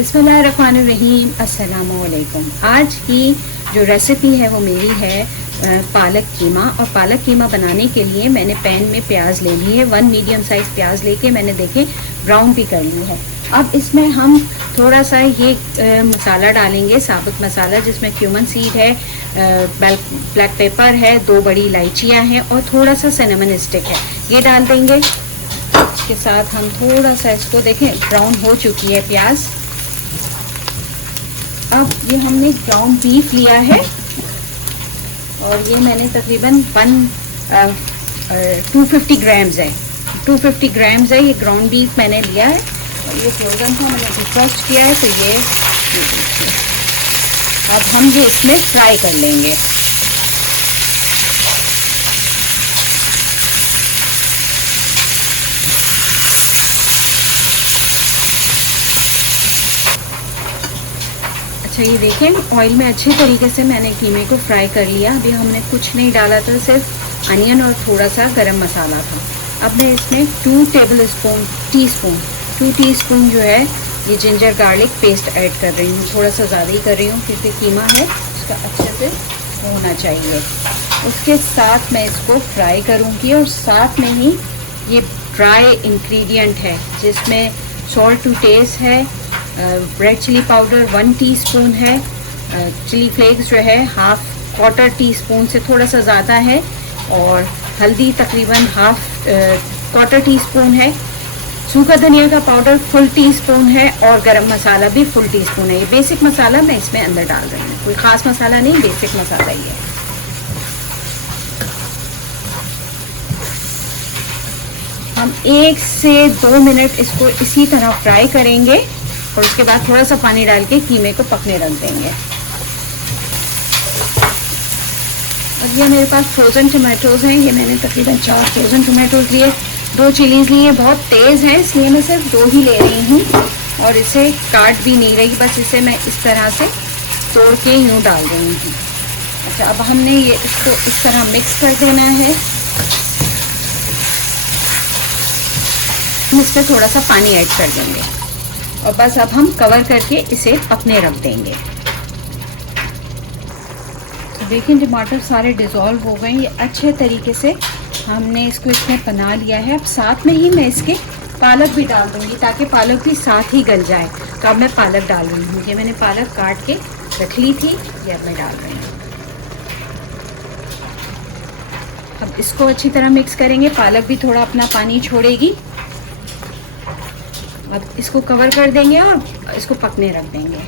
बिस्मिल्लाहिर्रहमानिर्रहीम, अस्सलामुअलैकुम। आज की जो रेसिपी है वो मेरी है पालक कीमा। और पालक कीमा बनाने के लिए मैंने पैन में प्याज ले ली है। 1 मीडियम साइज़ प्याज लेके मैंने देखे ब्राउन भी कर ली है। अब इसमें हम थोड़ा सा ये मसाला डालेंगे, साबुत मसाला, जिसमें क्यूमन सीड है, ब्लैक पेपर है, 2 बड़ी इलायचियाँ हैं और थोड़ा सा सिनेमन स्टिक है, ये डाल देंगे। इसके साथ हम थोड़ा सा इसको देखें, ब्राउन हो चुकी है प्याज। अब ये हमने ग्राउंड बीफ लिया है और ये मैंने तकरीबन 250 ग्राम्स है, 250 ग्राम्स है ये ग्राउंड बीफ मैंने लिया है। और ये फ्रोज़न था, मैंने डिफ्रॉस्ट किया है। तो ये अब हम ये इसमें फ्राई कर लेंगे। अच्छा, ये देखें ऑयल में अच्छे तरीके से मैंने कीमे को फ्राई कर लिया। अभी हमने कुछ नहीं डाला था, सिर्फ अनियन और थोड़ा सा गरम मसाला था। अब मैं इसमें 2 टीस्पून जो है ये जिंजर गार्लिक पेस्ट ऐड कर रही हूँ। थोड़ा सा ज़्यादा ही कर रही हूँ क्योंकि कीमा है, उसका अच्छे से होना चाहिए। उसके साथ मैं इसको फ्राई करूँगी और साथ में ही ये ड्राई इंग्रेडिएंट है जिसमें सॉल्ट टू टेस्ट है, रेड चिली पाउडर 1 टीस्पून है, चिली फ्लेक्स जो है क्वार्टर टीस्पून से थोड़ा सा ज़्यादा है, और हल्दी तकरीबन क्वार्टर टीस्पून है, सूखा धनिया का पाउडर फुल टीस्पून है, और गरम मसाला भी फुल टीस्पून है। ये बेसिक मसाला मैं इसमें अंदर डाल रही हूँ, कोई ख़ास मसाला नहीं, बेसिक मसाला ही है। हम 1 से 2 मिनट इसको इसी तरह फ्राई करेंगे और उसके बाद थोड़ा सा पानी डाल के कीमे को पकने रख देंगे। अब ये मेरे पास फ्रोज़न टमाटोज़ हैं, ये मैंने तकरीबन 4 फ्रोज़न टमाटोज़ लिए, 2 चिलीज़ लिए, बहुत तेज़ हैं इसलिए मैं सिर्फ 2 ही ले रही हूँ और इसे काट भी नहीं रही, बस इसे मैं इस तरह से तोड़ के यूँ डाल रही हूँ। अच्छा, अब हमने ये इसको इस तरह मिक्स कर देना है। हम इसमें थोड़ा सा पानी ऐड कर देंगे और बस अब हम कवर करके इसे पकने रख देंगे। तो देखिए टमाटर सारे डिज़ोल्व हो गए, ये अच्छे तरीके से हमने इसको इसमें बना लिया है। अब साथ में ही मैं इसके पालक भी डाल दूँगी ताकि पालक भी साथ ही गल जाए। तो अब मैं पालक डाल रही हूँ, ये मैंने पालक काट के रख ली थी, ये अब मैं डाल रही हूँ। अब इसको अच्छी तरह मिक्स करेंगे, पालक भी थोड़ा अपना पानी छोड़ेगी। अब इसको कवर कर देंगे और इसको पकने रख देंगे।